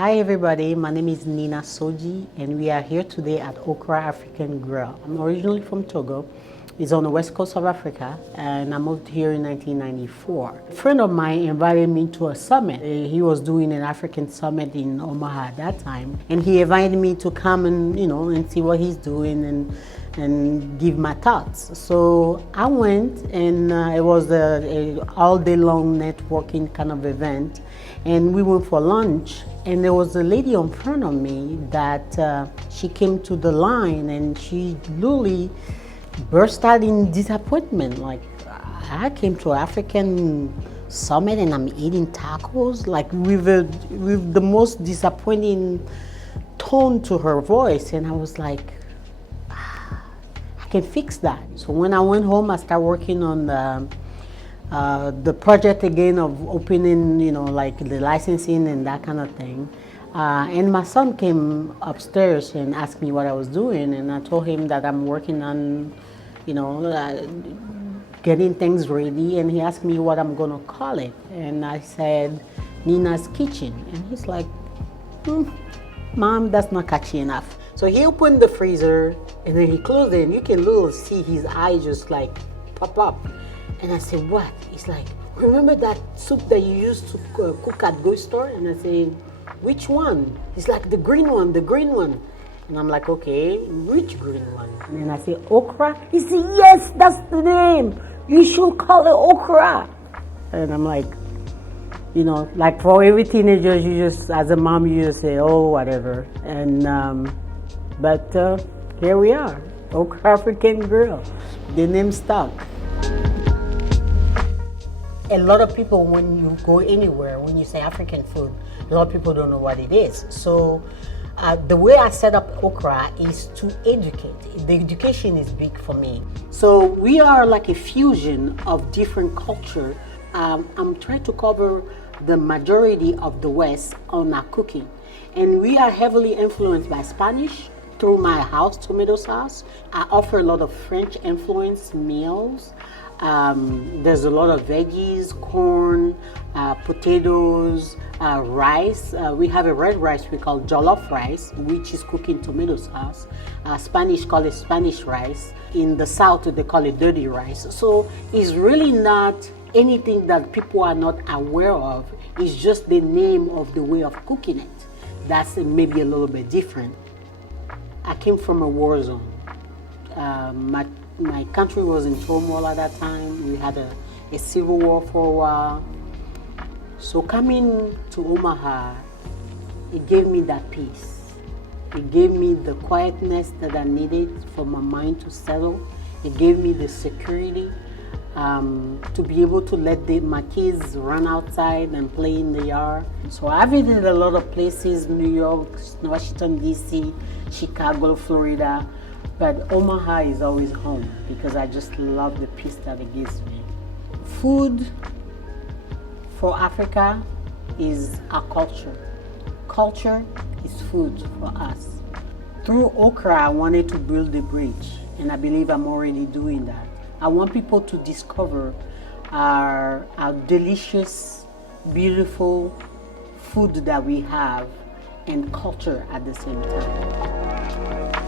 Hi everybody, my name is Nina Sodji and we are here today at Okra African Grill. I'm originally from Togo. It's on the west coast of Africa and I moved here in 1994. A friend of mine invited me to a summit. He was doing an African summit in Omaha at that time and he invited me to come and and see what he's doing and give my thoughts. So I went and it was a all day long networking kind of event and we went for lunch. And there was a lady in front of me that she came to the line and she literally burst out in disappointment. Like, I came to African summit and I'm eating tacos, like with the most disappointing tone to her voice. And I was like, I can fix that. So when I went home, I started working on the project again of opening, like the licensing and that kind of thing. And my son came upstairs and asked me what I was doing, and I told him that I'm working on, getting things ready, and he asked me what I'm gonna call it, and I said Nina's Kitchen, and he's like, Mom, that's not catchy enough. So he opened the freezer and then he closed it, and you can literally see his eyes just like pop up. And I said, what? He's like, remember that soup that you used to cook at Go Store? And I said, which one? He's like, the green one, the green one. And I'm like, okay, which green one? And then I say, Okra? He said, yes, that's the name. You should call it Okra. And I'm like, like for every teenager, you just, as a mom, you just say, oh, whatever. And, but here we are, Okra African Grill. The name stuck. A lot of people, when you go anywhere, when you say African food, a lot of people don't know what it is. So the way I set up Okra is to educate. The education is big for me. So we are like a fusion of different culture. I'm trying to cover the majority of the West on our cooking. And we are heavily influenced by Spanish through my house tomato sauce. I offer a lot of French influenced meals. There's a lot of veggies, corn, potatoes, rice. We have a red rice we call jollof rice, which is cooked in tomato sauce. Spanish call it Spanish rice. In the South, they call it dirty rice. So it's really not anything that people are not aware of. It's just the name of the way of cooking it. That's maybe a little bit different. I came from a war zone. My country was in turmoil at that time. We had a civil war for a while. So coming to Omaha, it gave me that peace. It gave me the quietness that I needed for my mind to settle. It gave me the security to be able to let my kids run outside and play in the yard. So I visited a lot of places, New York, Washington, D.C., Chicago, Florida. But Omaha is always home because I just love the peace that it gives me. Food for Africa is our culture. Culture is food for us. Through Okra, I wanted to build a bridge, and I believe I'm already doing that. I want people to discover our delicious, beautiful food that we have and culture at the same time.